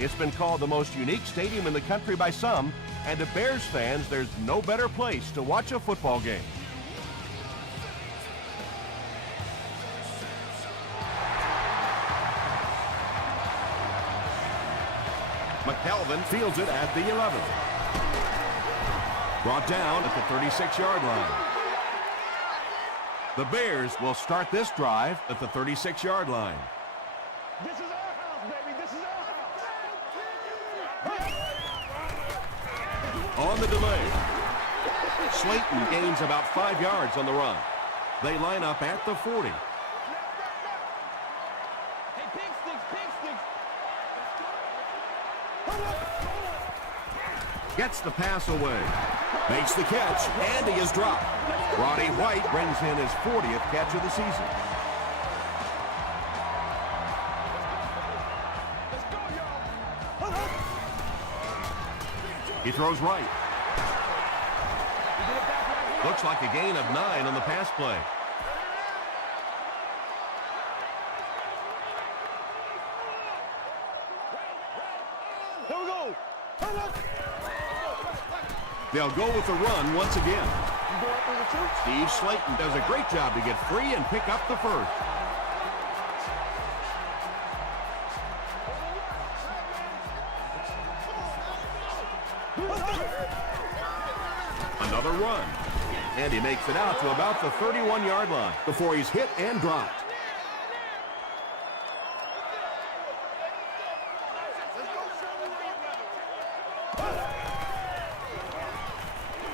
It's been called the most unique stadium in the country by some, and to Bears fans, there's no better place to watch a football game. McKelvin fields it at the 11. Brought down at the 36-yard line. The Bears will start this drive at the 36-yard line. This is our house, baby. This is our house. On the delay, Slayton gains about 5 yards on the run. They line up at the 40. Hey, pig sticks, pig sticks. Gets the pass away. Makes the catch, and he is dropped. Roddy White brings in his 40th catch of the season. He throws right. Looks like a gain of 9 on the pass play. Here we go. They'll go with the run once again. Steve Slayton does a great job to get free and pick up the first. Another run. And he makes it out to about the 31-yard line before he's hit and dropped.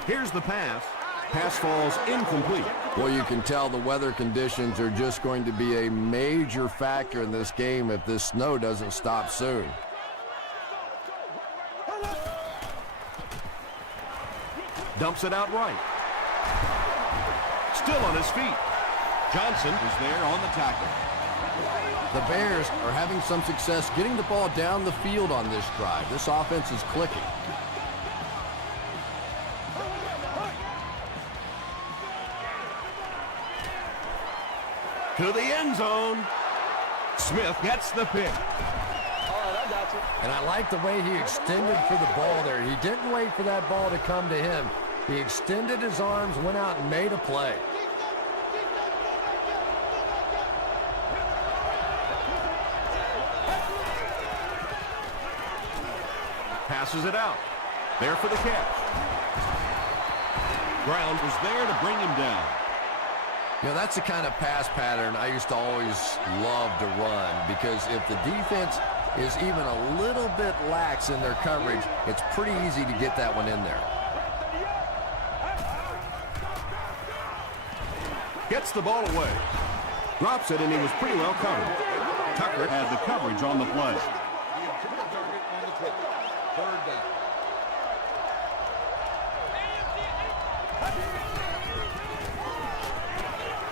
Here's the pass. Pass falls incomplete. Well, you can tell the weather conditions are just going to be a major factor in this game if this snow doesn't stop soon. Dumps it out right. Still on his feet. Johnson is there on the tackle. The Bears are having some success getting the ball down the field on this drive. This offense is clicking. To the end zone. Smith gets the pick. And I like the way he extended for the ball there. He didn't wait for that ball to come to him. He extended his arms, went out and made a play. Passes it out. There for the catch. Brown was there to bring him down. You know, that's the kind of pass pattern I used to always love to run, because if the defense is even a little bit lax in their coverage, it's pretty easy to get that one in there. Gets the ball away. Drops it, and he was pretty well covered. Tucker had the coverage on the play.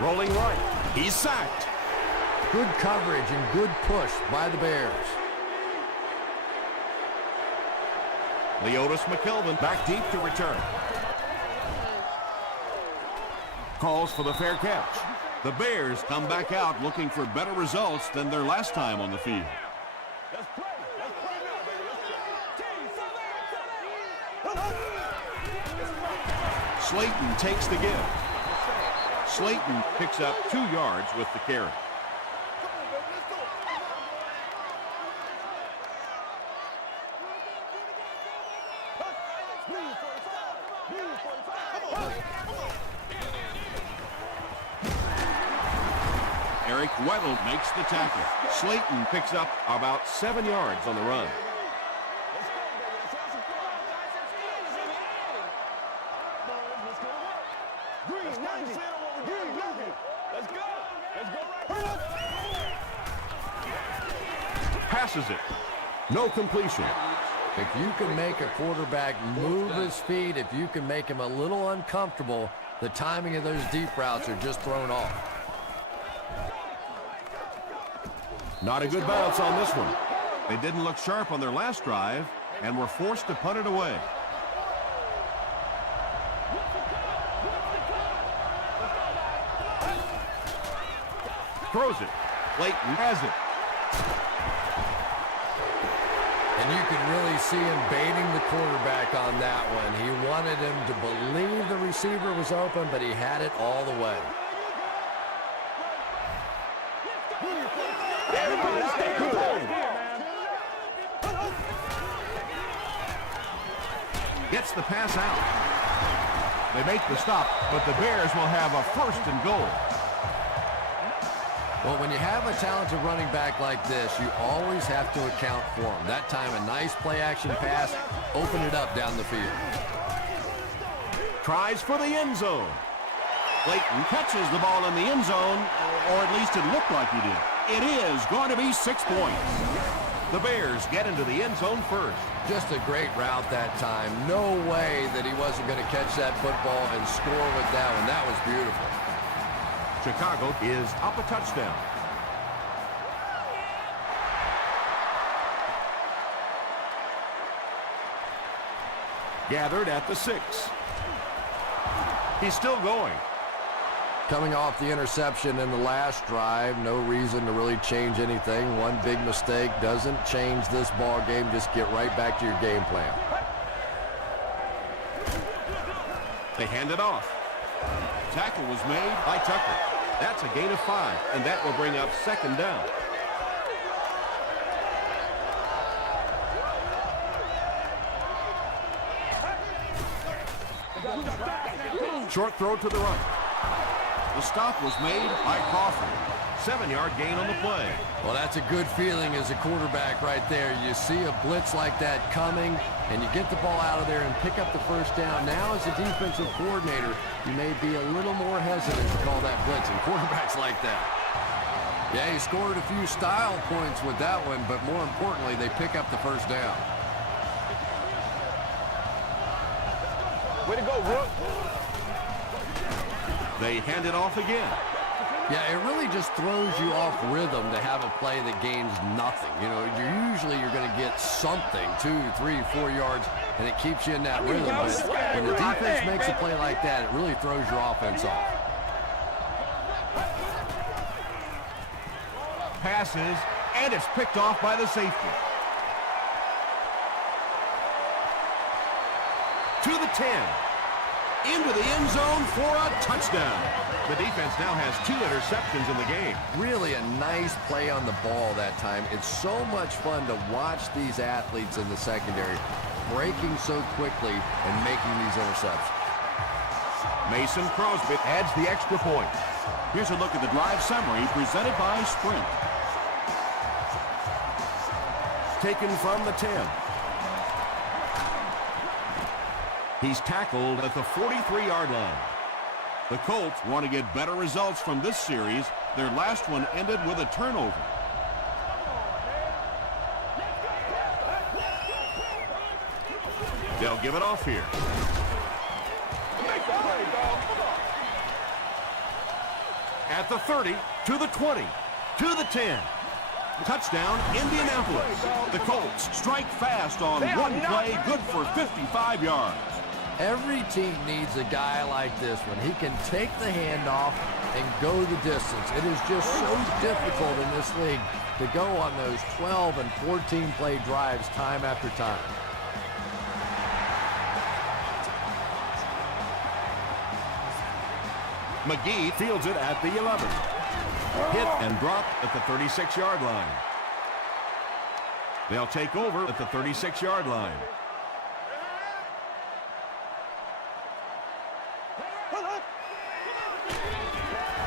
Rolling right. He's sacked. Good coverage and good push by the Bears. Leotis McKelvin back deep to return. Calls for the fair catch. The Bears come back out looking for better results than their last time on the field. Slayton takes the give. Slayton picks up 2 yards with the carry. Eric Weddle makes the tackle. Slayton picks up about 7 yards on the run. Passes it. No completion. If you can make a quarterback move his feet, if you can make him a little uncomfortable, the timing of those deep routes are just thrown off. Not a good bounce on this one. They didn't look sharp on their last drive and were forced to punt it away. Throws it. Clayton has it. And you can really see him baiting the quarterback on that one. He wanted him to believe the receiver was open, but he had it all the way. Everybody stay cool. Gets the pass out. They make the stop, but the Bears will have a 1st and goal. Well, when you have a talented running back like this, you always have to account for him. That time, a nice play-action pass, open it up down the field. Tries for the end zone. Clayton catches the ball in the end zone, or at least it looked like he did. It is going to be 6 points. The Bears get into the end zone first. Just a great route that time. No way that he wasn't going to catch that football and score with that one. That was beautiful. Chicago is up a touchdown. Gathered at the 6. He's still going. Coming off the interception in the last drive, no reason to really change anything. One big mistake doesn't change this ball game. Just get right back to your game plan. They hand it off. Tackle was made by Tucker. That's a gain of 5, and that will bring up 2nd down. Short throw to the right. The stop was made by Crawford. 7-yard gain on the play. Well, that's a good feeling as a quarterback right there. You see a blitz like that coming, and you get the ball out of there and pick up the 1st down. Now, as a defensive coordinator, you may be a little more hesitant to call that blitz, and quarterbacks like that. Yeah, he scored a few style points with that one, but more importantly, they pick up the 1st down. Way to go, Rook. They hand it off again. Yeah, it really just throws you off rhythm to have a play that gains nothing. You know, you're going to get something, 2, 3, 4 yards, and it keeps you in that rhythm. But when the defense makes a play like that, it really throws your offense off. Passes, and it's picked off by the safety. To the 10. Into the end zone for a touchdown. The defense now has 2 interceptions in the game. Really a nice play on the ball that time. It's so much fun to watch these athletes in the secondary breaking so quickly and making these interceptions. Mason Crosby adds the extra point. Here's a look at the drive summary presented by Sprint. Taken from the 10. He's tackled at the 43-yard line. The Colts want to get better results from this series. Their last one ended with a turnover. They'll give it off here. At the 30, to the 20, to the 10. Touchdown, Indianapolis. The Colts strike fast on one play, good for 55 yards. Every team needs a guy like this one. He can take the handoff and go the distance. It is just so difficult in this league to go on those 12 and 14 play drives time after time. McGee fields it at the 11. Hit and dropped at the 36-yard line. They'll take over at the 36-yard line.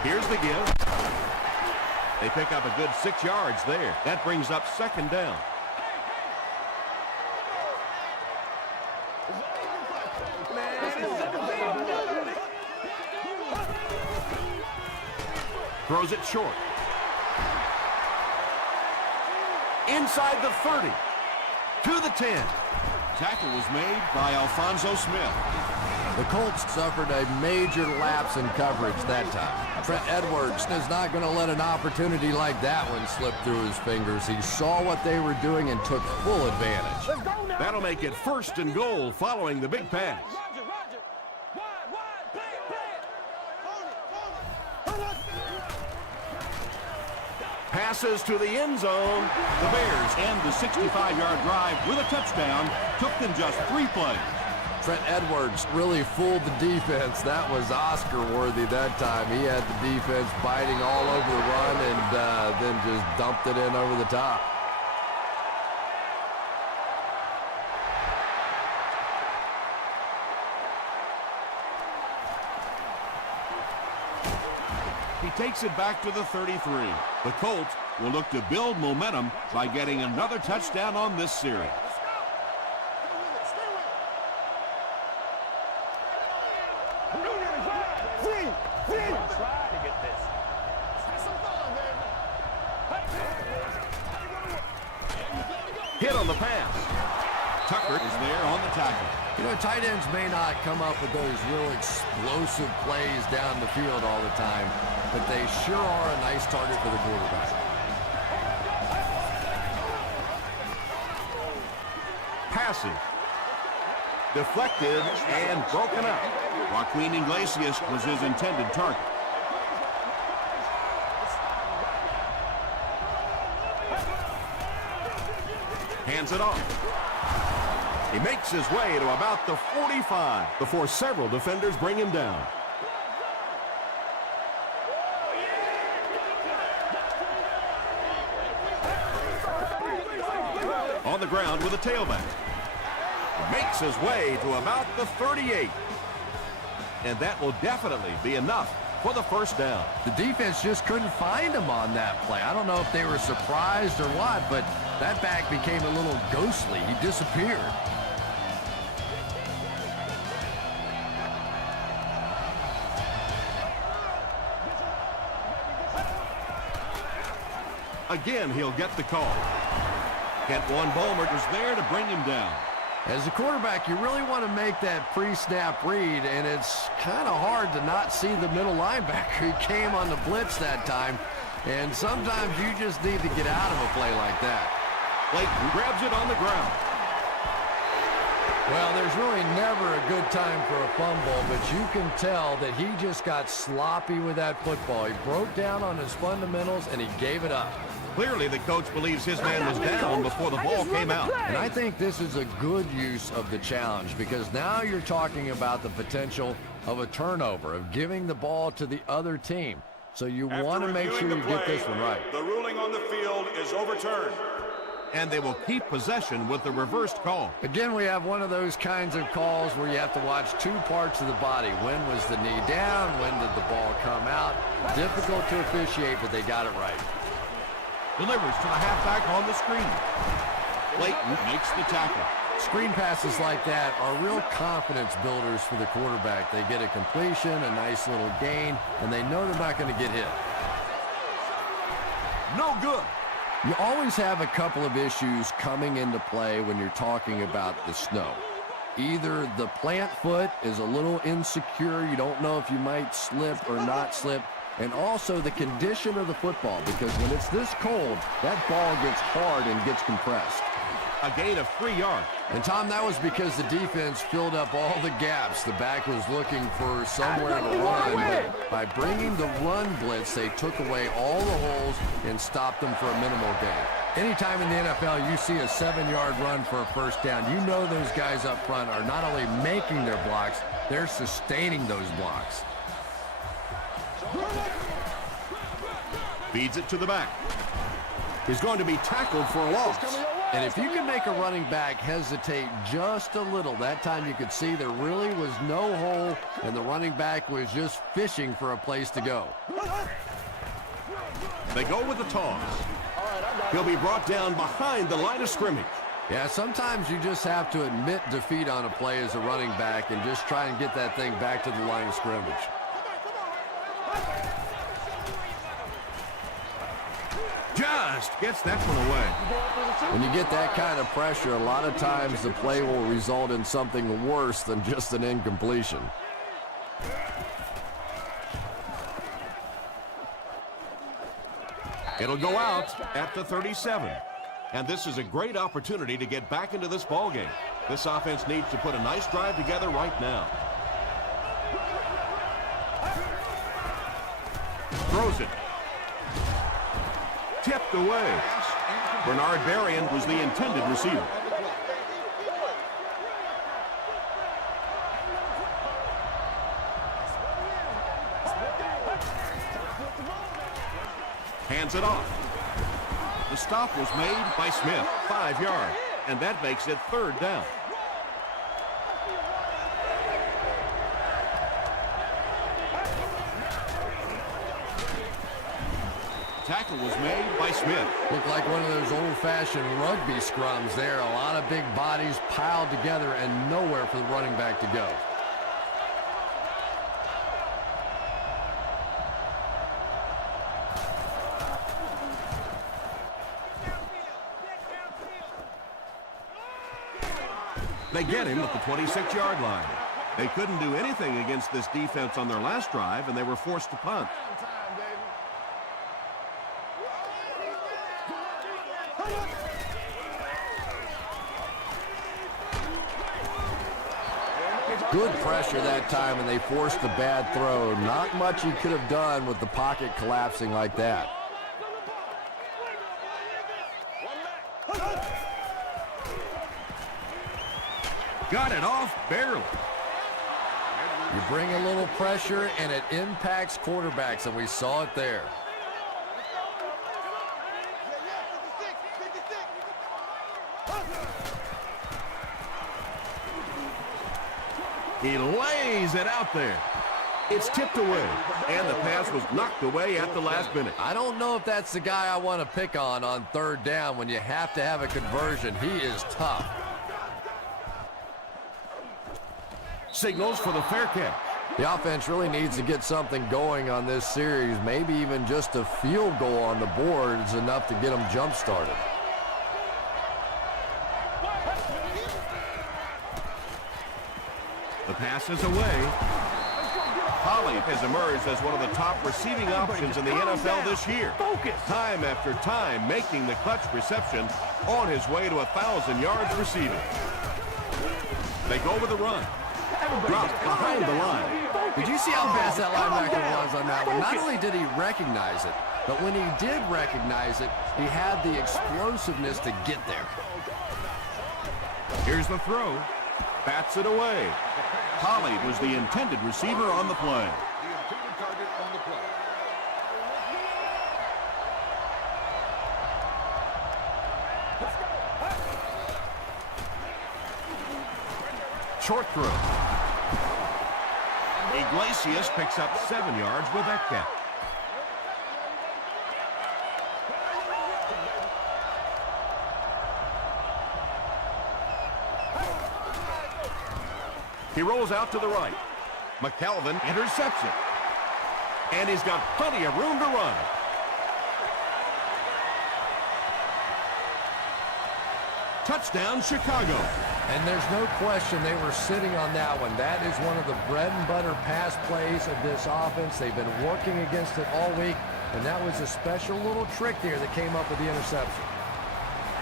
Here's the give. They pick up a good 6 yards there. That brings up 2nd down. Throws it short. Inside the 30. To the 10. Tackle was made by Alfonso Smith. The Colts suffered a major lapse in coverage that time. Trent Edwards is not going to let an opportunity like that one slip through his fingers. He saw what they were doing and took full advantage. That'll make it 1st and goal following the big pass. Passes to the end zone. The Bears end the 65-yard drive with a touchdown. Took them just 3 plays. Trent Edwards really fooled the defense. That was Oscar-worthy that time. He had the defense biting all over the run and then just dumped it in over the top. He takes it back to the 33. The Colts will look to build momentum by getting another touchdown on this series. Hit on the pass. Tucker is there on the tackle. You know, tight ends may not come up with those real explosive plays down the field all the time, but they sure are a nice target for the quarterback. Passes. Deflected and broken up. Joaquin Iglesias was his intended target. Hands it off. He makes his way to about the 45 before several defenders bring him down. On the ground with a tailback. Makes his way to about the 38. And that will definitely be enough for the first down. The defense just couldn't find him on that play. I don't know if they were surprised or what, but that back became a little ghostly. He disappeared. Again, he'll get the call. Kent Ballmer is there to bring him down. As a quarterback, you really want to make that pre-snap read, and it's kind of hard to not see the middle linebacker. He came on the blitz that time, and sometimes you just need to get out of a play like that. Clayton grabs it on the ground. Well, there's really never a good time for a fumble, but you can tell that he just got sloppy with that football. He broke down on his fundamentals, and he gave it up. Clearly, the coach believes his man was down before the ball came out. And I think this is a good use of the challenge because now you're talking about the potential of a turnover, of giving the ball to the other team. So you want to make sure you get this one right. The ruling on the field is overturned. And they will keep possession with the reversed call. Again, we have one of those kinds of calls where you have to watch two parts of the body. When was the knee down? When did the ball come out? Difficult to officiate, but they got it right. Delivers to the halfback on the screen. Clayton makes the tackle. Screen passes like that are real confidence builders for the quarterback. They get a completion, a nice little gain, and they know they're not going to get hit. No good. You always have a couple of issues coming into play when you're talking about the snow. Either the plant foot is a little insecure, you don't know if you might slip or not slip, and also the condition of the football, because when it's this cold, that ball gets hard and gets compressed. A gain of 3 yards. And, Tom, that was because the defense filled up all the gaps. The back was looking for somewhere to run, but by bringing the run blitz, they took away all the holes and stopped them for a minimal gain. Anytime in the NFL you see a 7-yard run for a first down, you know those guys up front are not only making their blocks, they're sustaining those blocks. Feeds it to the back. He's going to be tackled for a loss. And if you can make a running back hesitate just a little, that time you could see there really was no hole, and the running back was just fishing for a place to go. They go with the toss. He'll be brought down behind the line of scrimmage. Yeah, sometimes you just have to admit defeat on a play as a running back and just try and get that thing back to the line of scrimmage. Just gets that one away. When you get that kind of pressure, a lot of times the play will result in something worse than just an incompletion. It'll go out at the 37. And this is a great opportunity to get back into this ballgame. This offense needs to put a nice drive together right now. Throws it. tipped away. Bernard Berrien was the intended receiver. Hands it off. The stop was made by Smith, 5 yards, and that makes it 3rd down. Tackle was made by Smith. Looked like one of those old-fashioned rugby scrums there. A lot of big bodies piled together and nowhere for the running back to go. They get him at the 26-yard line. They couldn't do anything against this defense on their last drive, and they were forced to punt. Good pressure that time, and they forced a bad throw. Not much he could have done with the pocket collapsing like that. Got it off barely. You bring a little pressure, and it impacts quarterbacks, and we saw it there. He lays it out there. It's tipped away, and the pass was knocked away at the last minute. I don't know if that's the guy I want to pick on 3rd down when you have to have a conversion. He is tough. Signals for the fair catch. The offense really needs to get something going on this series. Maybe even just a field goal on the board is enough to get them jump-started. The pass is away. Polley has emerged as one of the top receiving options in the NFL this year. Time after time making the clutch reception on his way to 1,000 yards receiving. They go with the run. Dropped behind the line. Did you see how fast that linebacker was on that one? Not only did he recognize it, but when he did recognize it, he had the explosiveness to get there. Here's the throw. Bats it away. Polley was the intended receiver on the play. Short throw. Iglesias picks up 7 yards with that catch. He rolls out to the right. McKelvin intercepts it. And he's got plenty of room to run. Touchdown, Chicago. And there's no question they were sitting on that one. That is one of the bread and butter pass plays of this offense. They've been working against it all week, and that was a special little trick there that came up with the interception.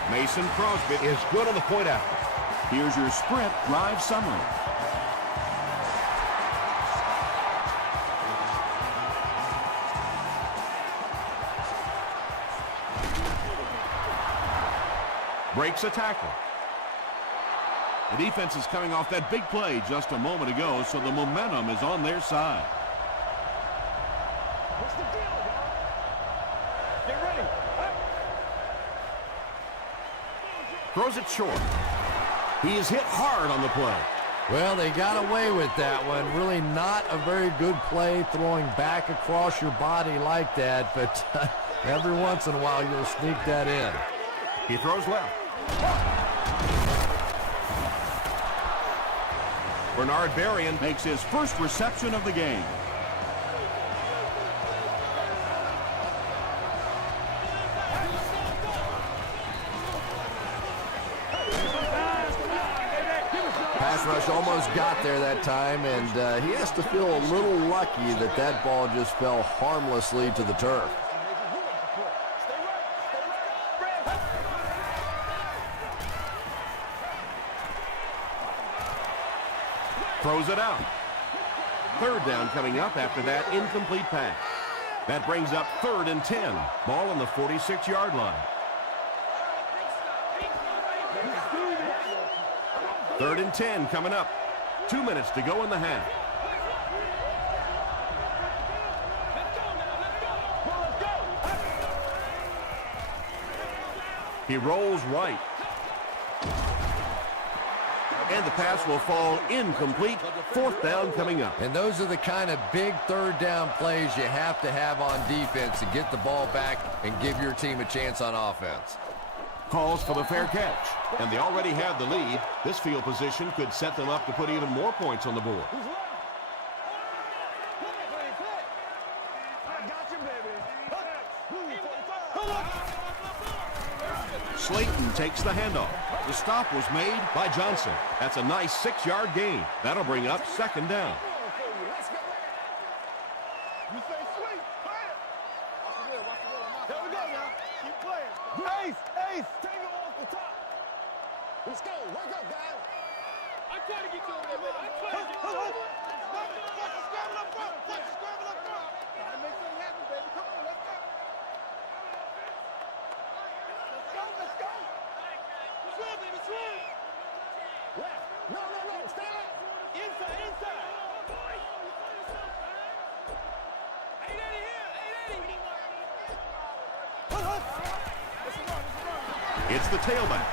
Mason Crosby is good on the point out. Here's your sprint drive summary. Breaks a tackle. The defense is coming off that big play just a moment ago, so the momentum is on their side. What's the deal, y'all? Get ready. Throws it short. He is hit hard on the play. Well, they got away with that one. Really not a very good play throwing back across your body like that, but every once in a while you'll sneak that in. He throws left. Bernard Berrien makes his first reception of the game. Pass rush almost got there that time, and he has to feel a little lucky that that ball just fell harmlessly to the turf. Throws it out. 3rd down coming up after that incomplete pass. That brings up 3rd and 10. Ball on the 46-yard line. 3rd and 10 coming up. 2 minutes to go in the half. He rolls right. And the pass will fall incomplete. 4th down coming up. And those are the kind of big 3rd down plays you have to have on defense to get the ball back and give your team a chance on offense. Calls for the fair catch. And they already have the lead. This field position could set them up to put even more points on the board. Slayton takes the handoff. The stop was made by Johnson. That's a nice 6-yard gain. That'll bring up 2nd down. You say sweet, play it. There we go now. Keep playing. Ace, tango off the top. Let's go. Wake up, guys. I'm trying to get you over there, man. I'm trying to get you over there. Scramble up front. Scramble up front. Gotta make something happen, baby. Come on, let's go. Let's go. Swim, baby, swim. Left. No. Stay up. Inside. 880 here. It's the tailback.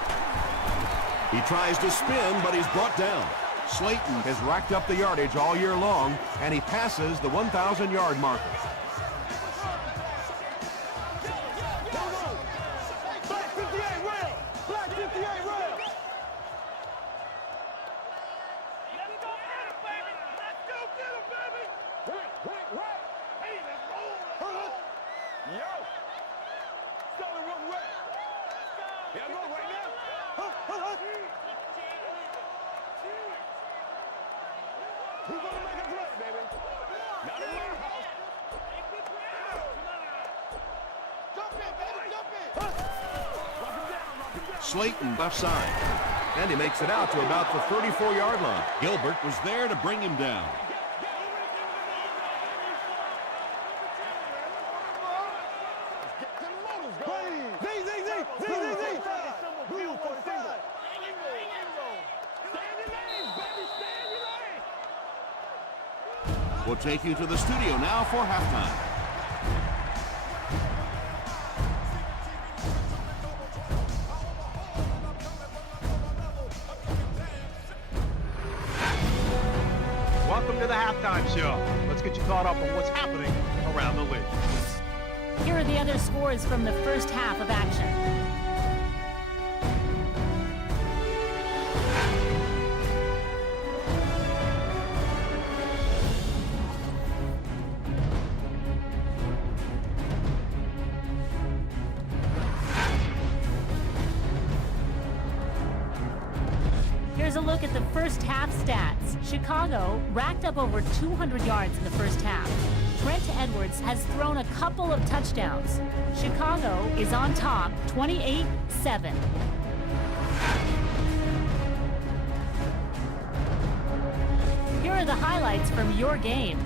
He tries to spin, but he's brought down. Slayton has racked up the yardage all year long, and he passes the 1,000-yard marker. Black 58 rail. Black 58 rail. Let's go get him, baby. Right. Hey, let's roll. Yo. Solid one way. Yeah, go right now. Who's gonna make a play, baby? Not in my house. Jump in, baby, jump in. Rock him down. Slayton left side. And he makes it out to about the 34-yard line. Gilbert was there to bring him down. We'll take you to the studio now for halftime. Welcome to the halftime show. Let's get you caught up on what's happening around the league. Here are the other scores from the first half of action. Here's a look at the first half stats. Chicago racked up over 200 yards in the first half. Trent Edwards has thrown a couple of touchdowns. Chicago is on top, 28-7. Here are the highlights from your game.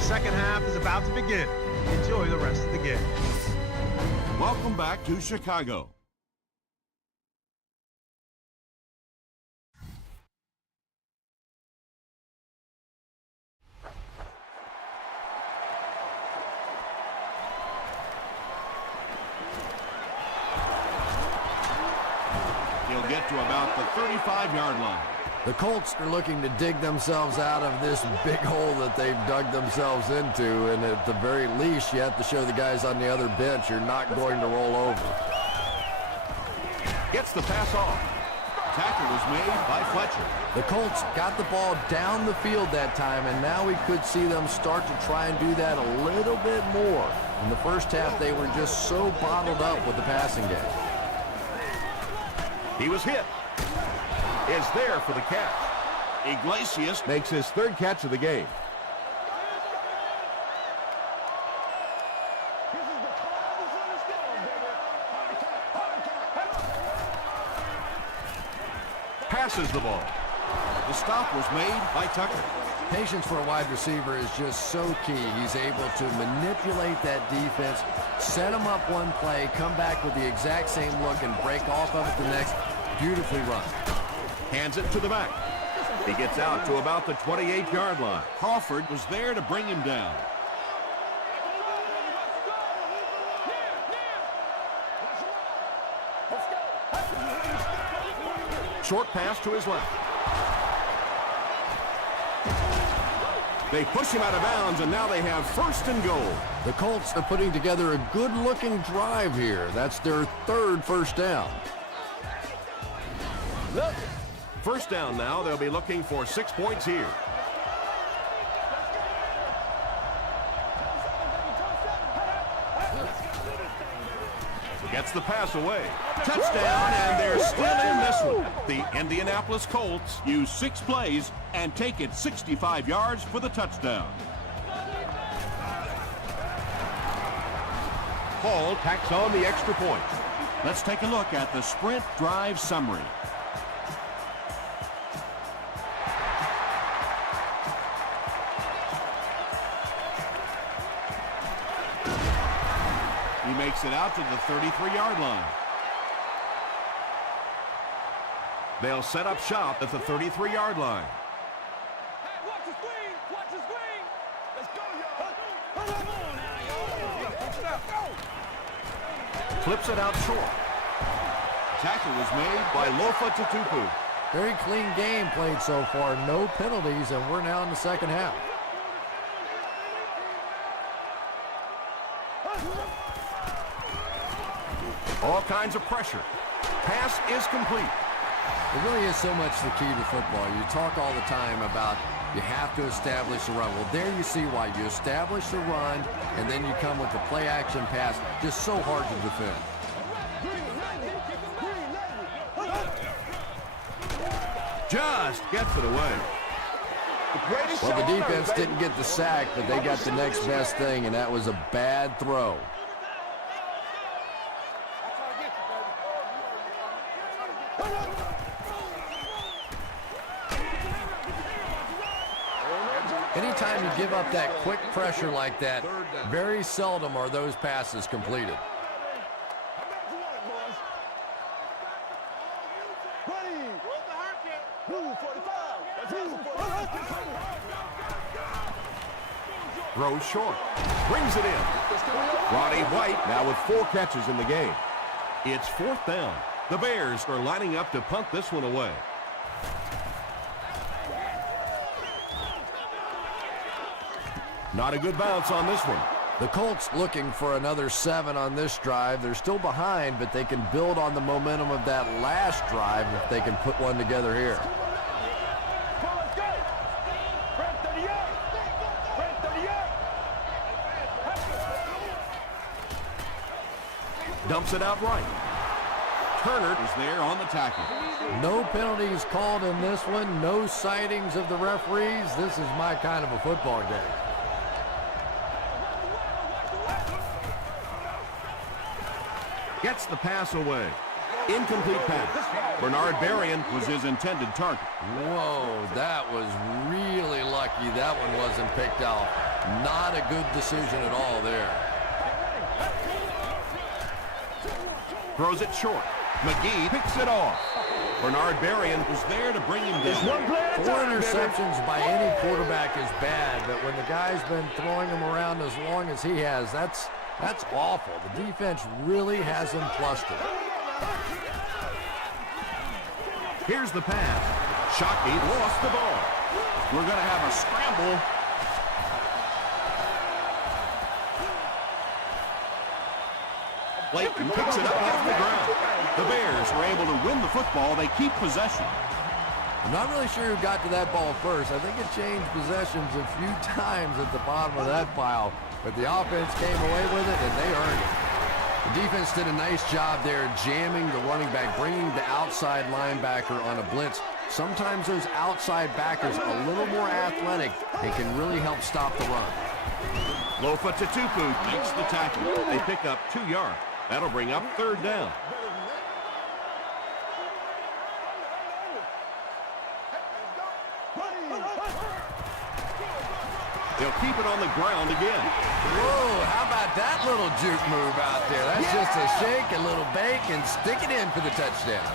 Second half is about to begin. Enjoy the rest of the game. Welcome back to Chicago. He'll get to about the 35-yard line. The Colts are looking to dig themselves out of this big hole that they've dug themselves into, and at the very least, you have to show the guys on the other bench you're not going to roll over. Gets the pass off. Tackle was made by Fletcher. The Colts got the ball down the field that time, and now we could see them start to try and do that a little bit more. In the first half, they were just so bottled up with the passing game. He was hit. Is there for the catch. Iglesias makes his third catch of the game. Passes the ball. The stop was made by Tucker. Patience for a wide receiver is just so key. He's able to manipulate that defense, set them up one play, come back with the exact same look, and break off of it the next. Beautifully run. Hands it to the back. He gets out to about the 28-yard line. Crawford was there to bring him down. Short pass to his left. They push him out of bounds, and now they have first and goal. The Colts are putting together a good-looking drive here. That's their third first down. First down now. They'll be looking for 6 points here. Gets the pass away. Touchdown, and they're still in this one. The Indianapolis Colts use 6 plays and take it 65 yards for the touchdown. Hall tacks on the extra point. Let's take a look at the sprint drive summary. He makes it out to the 33-yard line. They'll set up shop at the 33-yard line. Hey, watch the screen! Watch the screen! Let's go, y'all! Come on now, y'all! Flips it out short. Tackle was made by Lofa Tutupu. Very clean game played so far. No penalties, and we're now in the second half. All kinds of pressure. Pass is complete. It really is so much the key to football. You talk all the time about you have to establish a run. Well, there you see why. You establish the run, and then you come with the play-action pass. Just so hard to defend. Just gets it away. Well, the defense didn't get the sack, but they got the next best thing, and that was a bad throw. Anytime you give up that quick pressure like that, very seldom are those passes completed. Throws short. Brings it in. Roddy White now with 4 catches in the game. It's 4th down. The Bears are lining up to punt this one away. Not a good bounce on this one. The Colts looking for another 7 on this drive. They're still behind, but they can build on the momentum of that last drive if they can put one together here. Dumps it out right. Turner is there on the tackle. No penalties called in this one. No sightings of the referees. This is my kind of a football game. Gets the pass away. Incomplete pass. Bernard Berrien was his intended target. Whoa, that was really lucky that one wasn't picked out. Not a good decision at all there. Throws it short. McGee picks it off. Bernard Berrien was there to bring him down. 4 interceptions by any quarterback is bad, but when the guy's been throwing them around as long as he has, that's awful. The defense really has him flustered. Here's the pass. Shockey lost the ball. We're going to have a scramble. Layton picks it up off the ground. The Bears were able to win the football. They keep possession. I'm not really sure who got to that ball first. I think it changed possessions a few times at the bottom of that pile, but the offense came away with it, and they earned it. The defense did a nice job there jamming the running back, bringing the outside linebacker on a blitz. Sometimes those outside backers are a little more athletic and can really help stop the run. Lofa Tatupu makes the tackle. They pick up 2 yards. That'll bring up 3rd down. They'll keep it on the ground again. Whoa, how about that little juke move out there? That's just a shake, a little bake, and stick it in for the touchdown.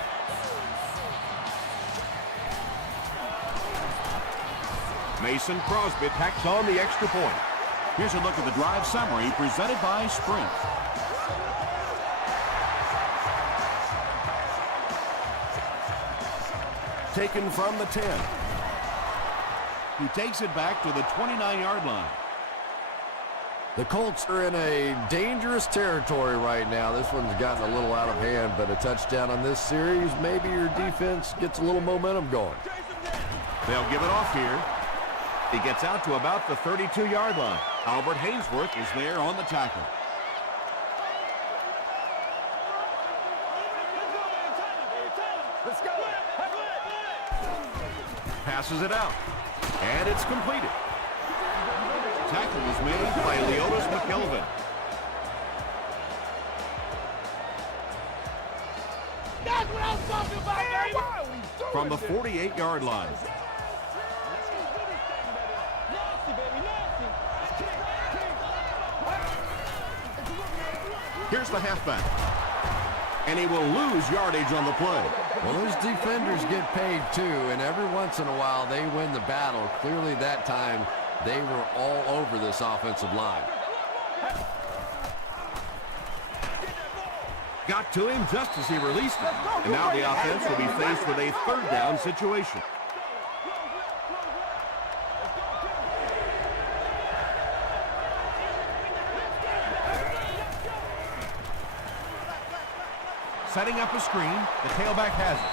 Mason Crosby tacks on the extra point. Here's a look at the drive summary presented by Sprint. Taken from the 10. He takes it back to the 29-yard line. The Colts are in a dangerous territory right now. This one's gotten a little out of hand, but a touchdown on this series, maybe your defense gets a little momentum going. They'll give it off here. He gets out to about the 32-yard line. Albert Hainsworth is there on the tackle. Let's go. Passes it out. And it's completed. Tackle was made by Leonis McKelvin. That's what I was talking about, baby. From the 48-yard line. Here's the halfback. And he will lose yardage on the play. Well, those defenders get paid too, and every once in a while they win the battle. Clearly that time they were all over this offensive line. Got to him just as he released it. And now the offense will be faced with a 3rd down situation. Setting up a screen, the tailback has it.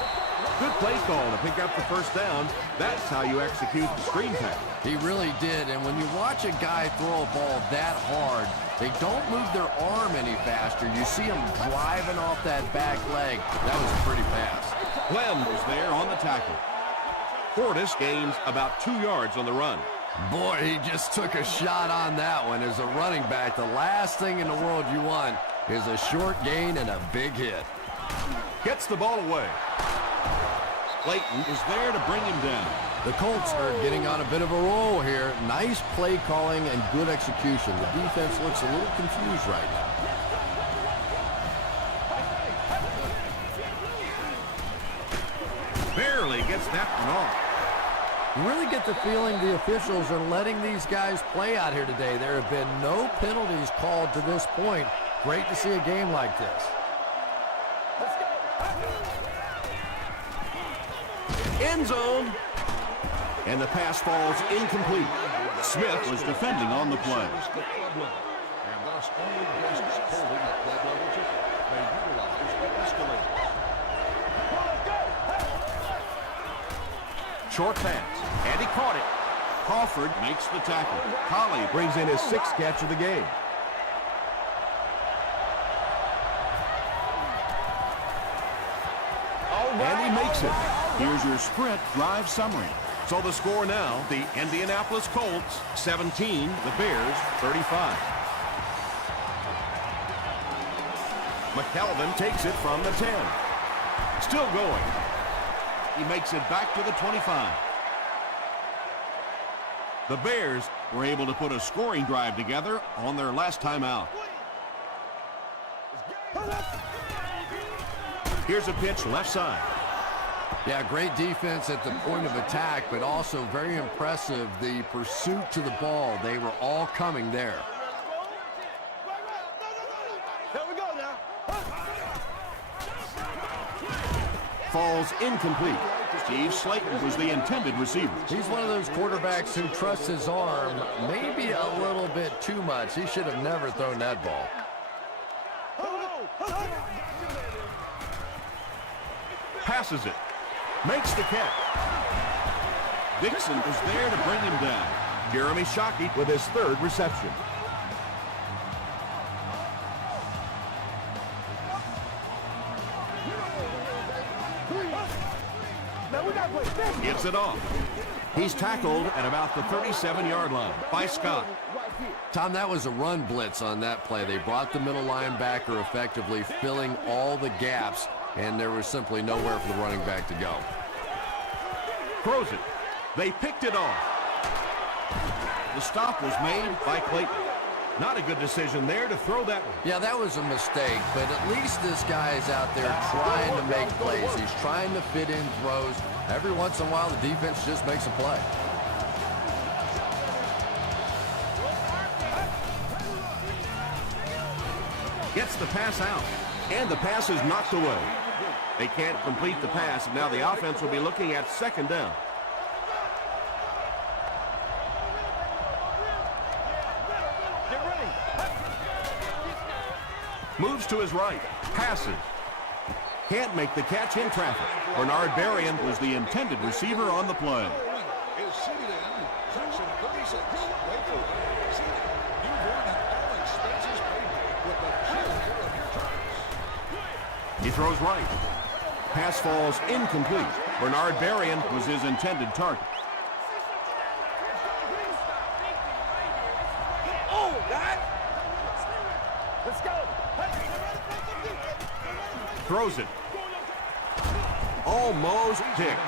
Good play call to pick up the 1st down. That's how you execute the screen pass. He really did, and when you watch a guy throw a ball that hard, they don't move their arm any faster. You see him driving off that back leg. That was a pretty pass. Clem was there on the tackle. Fortis gains about 2 yards on the run. Boy, he just took a shot on that one. As a running back, the last thing in the world you want is a short gain and a big hit. Gets the ball away. Layton is there to bring him down. The Colts are getting on a bit of a roll here. Nice play calling and good execution. The defense looks a little confused right now. Barely gets that one off. You really get the feeling the officials are letting these guys play out here today. There have been no penalties called to this point. Great to see a game like this. End zone. And the pass falls incomplete. Smith was defending on the play. Short pass. And he caught it. Crawford makes the tackle. Colley brings in his 6th catch of the game. And he makes it. Here's your Sprint drive summary. So the score now, the Indianapolis Colts 17, the Bears 35. McKelvin takes it from the 10. Still going. He makes it back to the 25. The Bears were able to put a scoring drive together on their last time out. Here's a pitch left side. Yeah, great defense at the point of attack, but also very impressive the pursuit to the ball. They were all coming there. Here we go now. Falls incomplete. Steve Slayton was the intended receiver. He's one of those quarterbacks who trusts his arm maybe a little bit too much. He should have never thrown that ball. Passes it. Makes the catch. Dixon was there to bring him down. Jeremy Shockey with his third reception. Gives it off. He's tackled at about the 37-yard line by Scott. Tom, that was a run blitz on that play. They brought the middle linebacker effectively filling all the gaps, and there was simply nowhere for the running back to go. Throws it. They picked it off. The stop was made by Clayton. Not a good decision there to throw that one. Yeah, that was a mistake, but at least this guy is out there trying to make plays. He's trying to fit in throws. Every once in a while, the defense just makes a play. Gets the pass out, and the pass is knocked away. They can't complete the pass, and now the offense will be looking at second down. Moves to his right, passes. Can't make the catch in traffic. Bernard Berrien was the intended receiver on the play. Is seated in section 36. Wait for it. Seated. You've earned all expenses paid with the cheerleader of your choice. He throws right. Pass falls incomplete. Bernard Berrien was his intended target. Oh, that! Let's go. Throws it. Almost picked.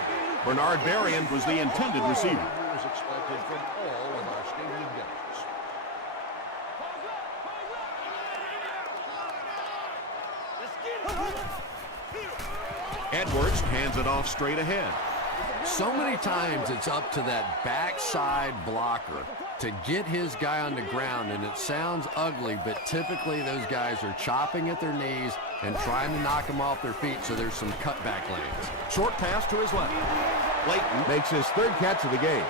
Bernard Berrien was the intended receiver. Is expected from all of our stadium guests. Edwards hands it off straight ahead. So many times it's up to that backside blocker to get his guy on the ground, and it sounds ugly, but typically those guys are chopping at their knees and trying to knock them off their feet, so there's some cutback lanes. Short pass to his left. Clayton makes his third catch of the game.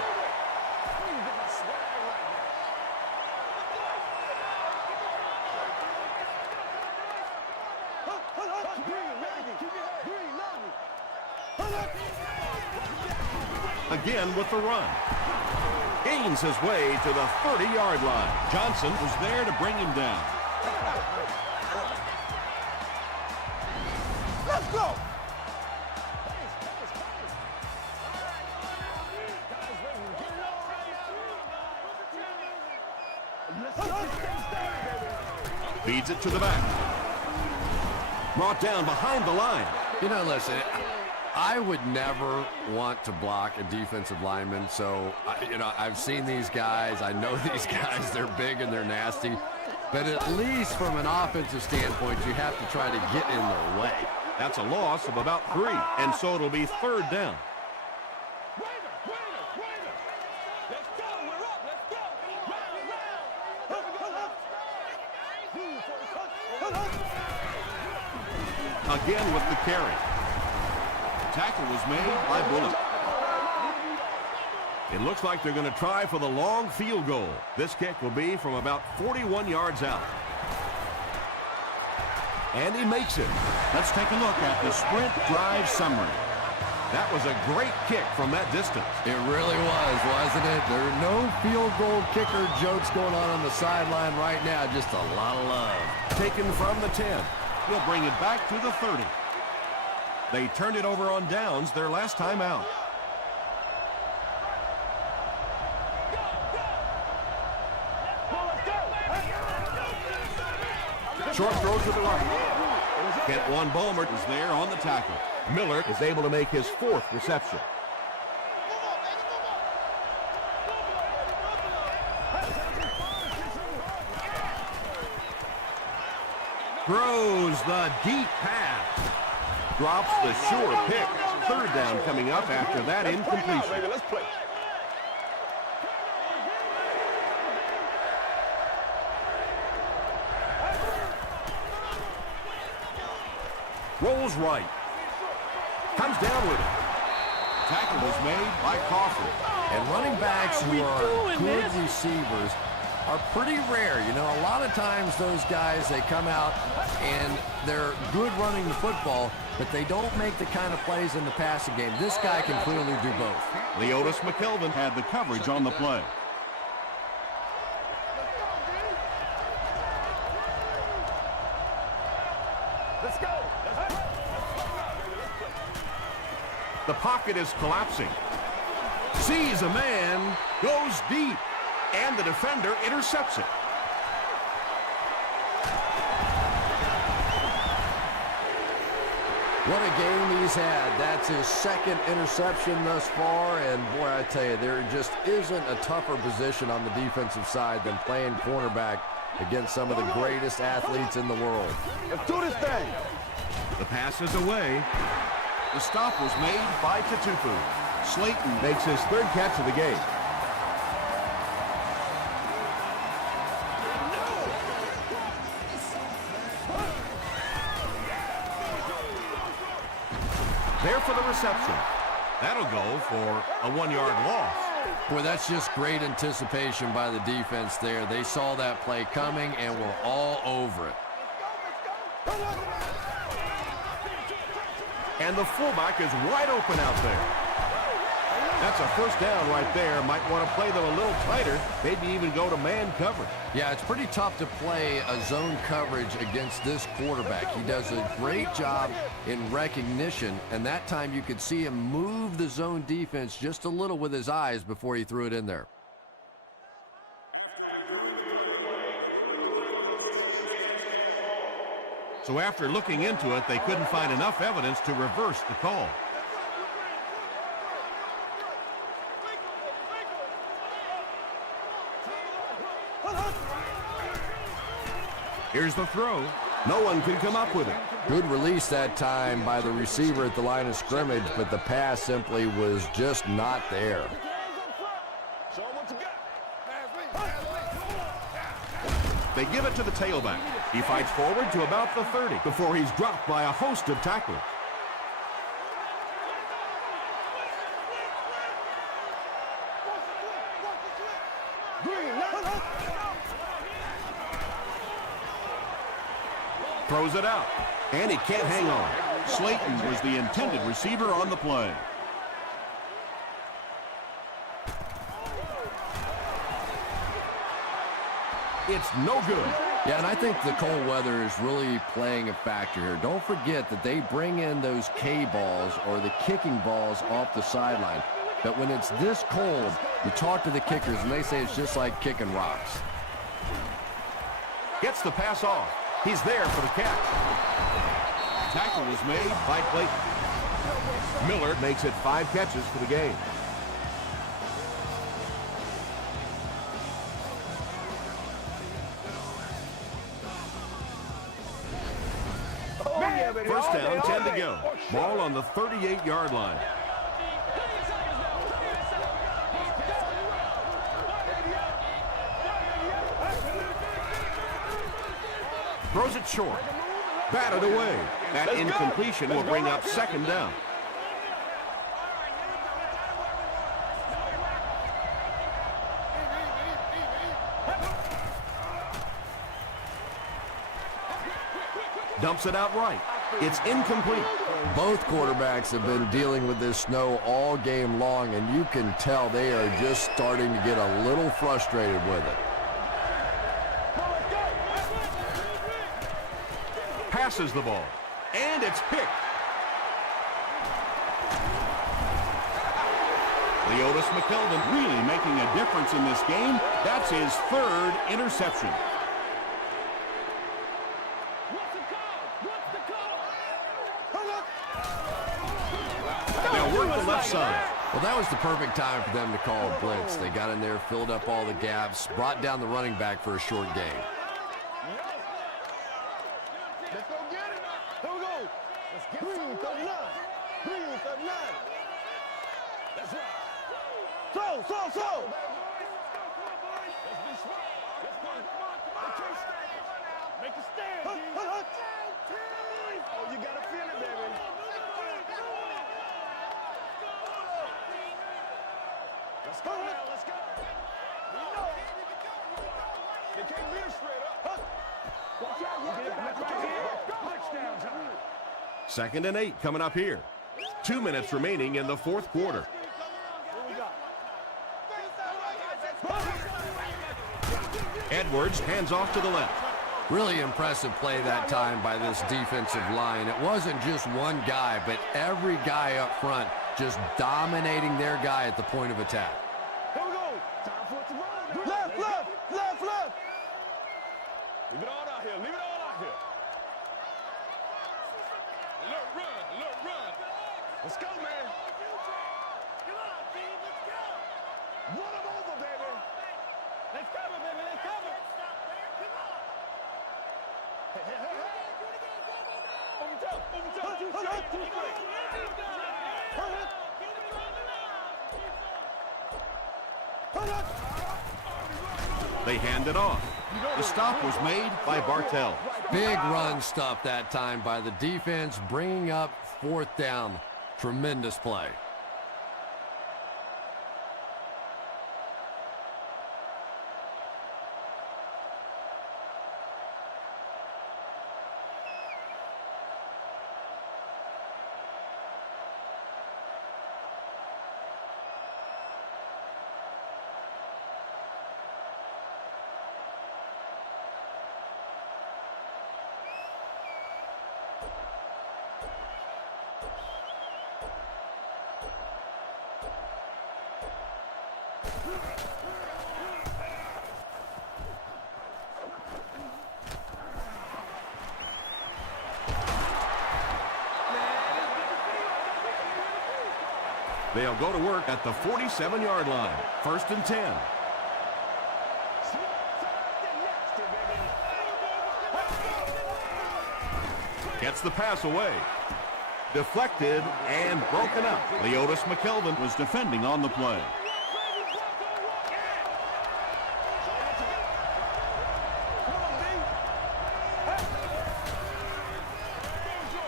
Again with the run. Gains his way to the 30-yard line. Johnson was there to bring him down. Let's go. Feeds it to the back. Brought down behind the line. You know, listen, I would never want to block a defensive lineman, so, I've seen these guys. I know these guys. They're big and they're nasty. But at least from an offensive standpoint, you have to try to get in their way. That's a loss of about 3, and so it'll be third down. Again with the carry. Tackle was made by Bullock. It looks like they're going to try for the long field goal. This kick will be from about 41 yards out. And he makes it. Let's take a look at the sprint drive summary. That was a great kick from that distance. It really was, wasn't it? There are no field goal kicker jokes going on the sideline right now. Just a lot of love. Taken from the 10. He'll bring it back to the 30. They turned it over on downs their last time out. Short throw to the right. Kent Bowman is there on the tackle. Miller is able to make his 4th reception. Throws the deep pass. Drops the sure pick. Third down coming up after that incompletion. Let's play. Rolls right. Comes down with it. tackle was made by Crawford. And running backs who are good receivers are pretty rare. You know, a lot of times those guys, they come out and they're good running the football, but they don't make the kind of plays in the passing game. This guy can clearly do both. Leotis McKelvin had the coverage on the play. Let's go. The pocket is collapsing. Sees a man, goes deep, and the defender intercepts it. What a game he's had. That's his second interception thus far, and boy, I tell you, there just isn't a tougher position on the defensive side than playing cornerback against some of the greatest athletes in the world. Let's do this thing. The pass is away. The stop was made by Tatupu. Slayton makes his third catch of the game. There for the reception. That'll go for a 1-yard loss. Boy, that's just great anticipation by the defense there. They saw that play coming and were all over it. And the fullback is wide open out there. That's a first down right there. Might want to play them a little tighter, maybe even go to man coverage. Yeah, it's pretty tough to play a zone coverage against this quarterback. He does a great job in recognition, and that time you could see him move the zone defense just a little with his eyes before he threw it in there. So after looking into it, they couldn't find enough evidence to reverse the call. Here's the throw. No one can come up with it. Good release that time by the receiver at the line of scrimmage, but the pass simply was just not there. They give it to the tailback. He fights forward to about the 30 before he's dropped by a host of tacklers. Throws it out, and he can't hang on. Slayton was the intended receiver on the play. It's no good. Yeah, and I think the cold weather is really playing a factor here. Don't forget that they bring in those K-balls or the kicking balls off the sideline. But when it's this cold, you talk to the kickers, and they say it's just like kicking rocks. Gets the pass off. He's there for the catch. Tackle was made by Clayton. Miller makes it 5 catches for the game. First down, 10 to go. Ball on the 38-yard line. Throws it short. Batted away. That incompletion will bring up second down. Dumps it out right. It's incomplete. Both quarterbacks have been dealing with this snow all game long, and you can tell they are just starting to get a little frustrated with it. Passes the ball, and it's picked. Leotis McKelvin really making a difference in this game. That's his 3rd interception. They'll work the left side. Well, that was the perfect time for them to call a blitz. They got in there, filled up all the gaps, brought down the running back for a short gain. Let's go get it. Here we go. Let's get 39. 39. That's right. So. Let's be smart. Make a stand. Oh, you gotta feel it, baby. 2nd and 8 coming up here. 2 minutes remaining in the fourth quarter. Edwards hands off to the left. Really impressive play that time by this defensive line. It wasn't just one guy, but every guy up front just dominating their guy at the point of attack. Here we go. Time for it to roll. Left, left, left, left. Leave it all out here. Leave it all out here. Look, run. Let's go, man. Come on, team, let's go. Run them over, baby. Let's cover, baby. Let's cover. Come on. Hey, hey, hey, hey. Over top. Too straight. They hand it off. The stop was made by Bartell. Big run stop that time by the defense, bringing up 4th down. Tremendous play. They'll go to work at the 47-yard line. 1st and 10. Gets the pass away. Deflected and broken up. Leotis McKelvin was defending on the play.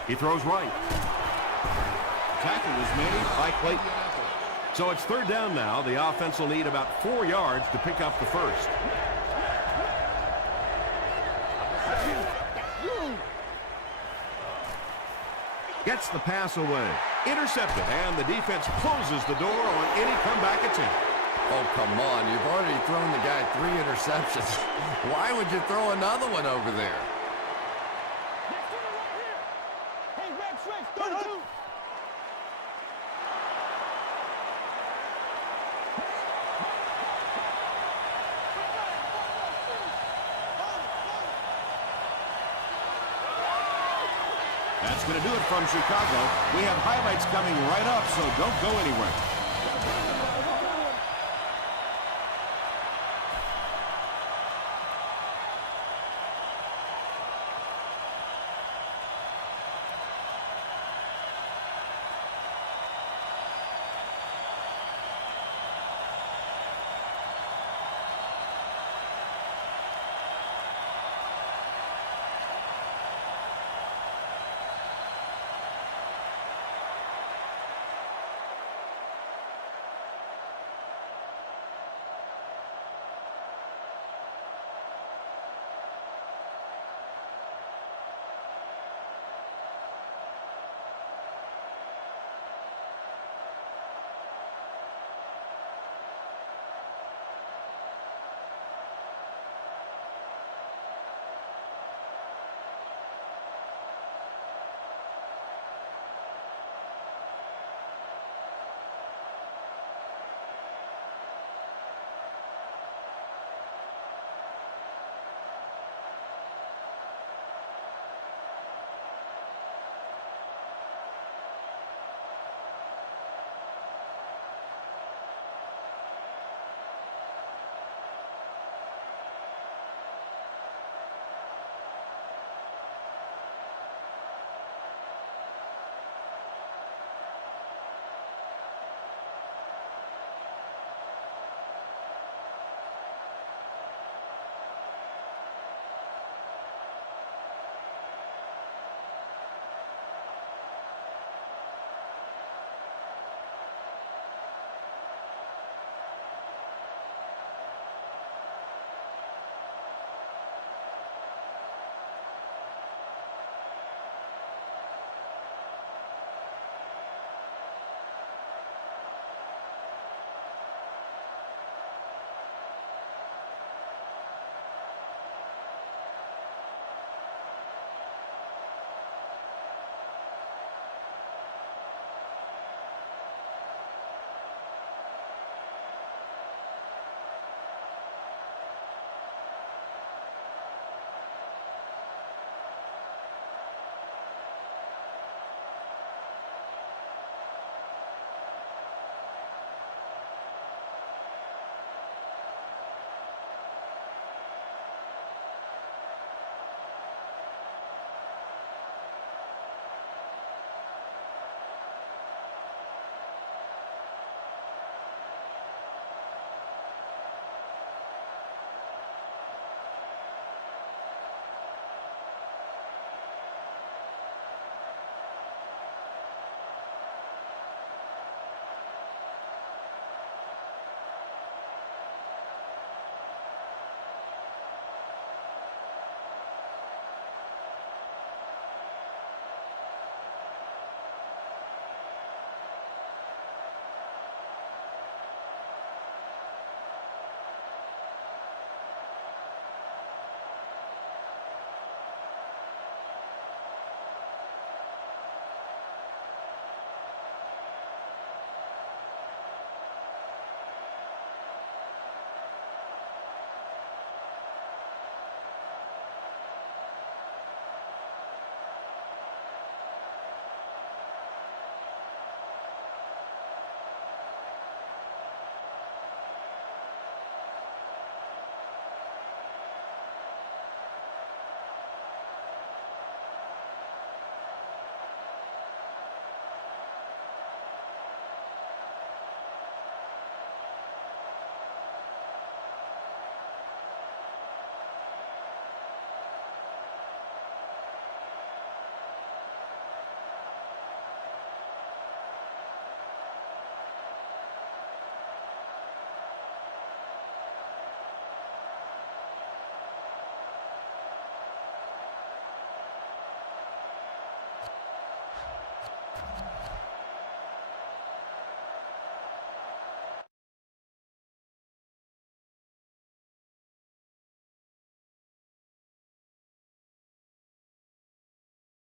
He throws right. Tackle was made by Clayton. So it's 3rd down now. The offense will need about 4 yards to pick up the first. Gets the pass away. Intercepted, and the defense closes the door on any comeback attempt. Oh, come on. You've already thrown the guy 3 interceptions. Why would you throw another one over there? Hey, Red Switch, 32. That's going to do it from Chicago. We have highlights coming right up, so don't go anywhere.